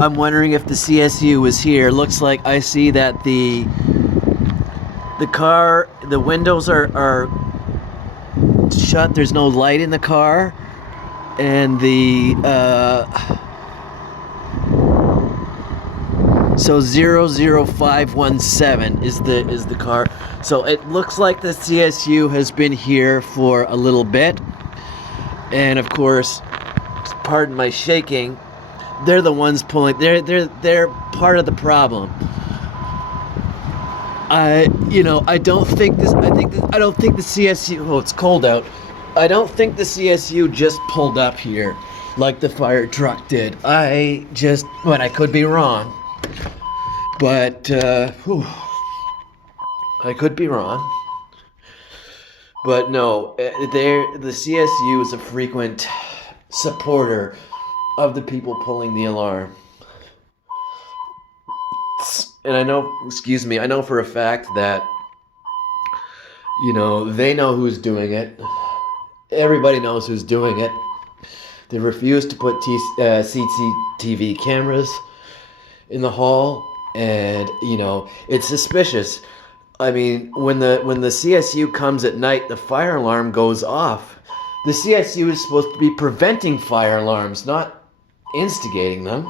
I'm wondering if the CSU is here. Looks like I see that the windows are shut. There's no light in the car, and so 00517 is the car. So it looks like the CSU has been here for a little bit, and of course, pardon my shaking, they're the ones pulling. They're part of the problem. I don't think the CSU. Oh, it's cold out. I don't think the CSU just pulled up here like the fire truck did. I could be wrong. But I could be wrong. But no, the CSU is a frequent supporter of the people pulling the alarm. And I know for a fact that, they know who's doing it. Everybody knows who's doing it. They refuse to put CCTV cameras in the hall, and, it's suspicious. I mean, when the CSU comes at night, the fire alarm goes off. The CSU is supposed to be preventing fire alarms, not instigating them.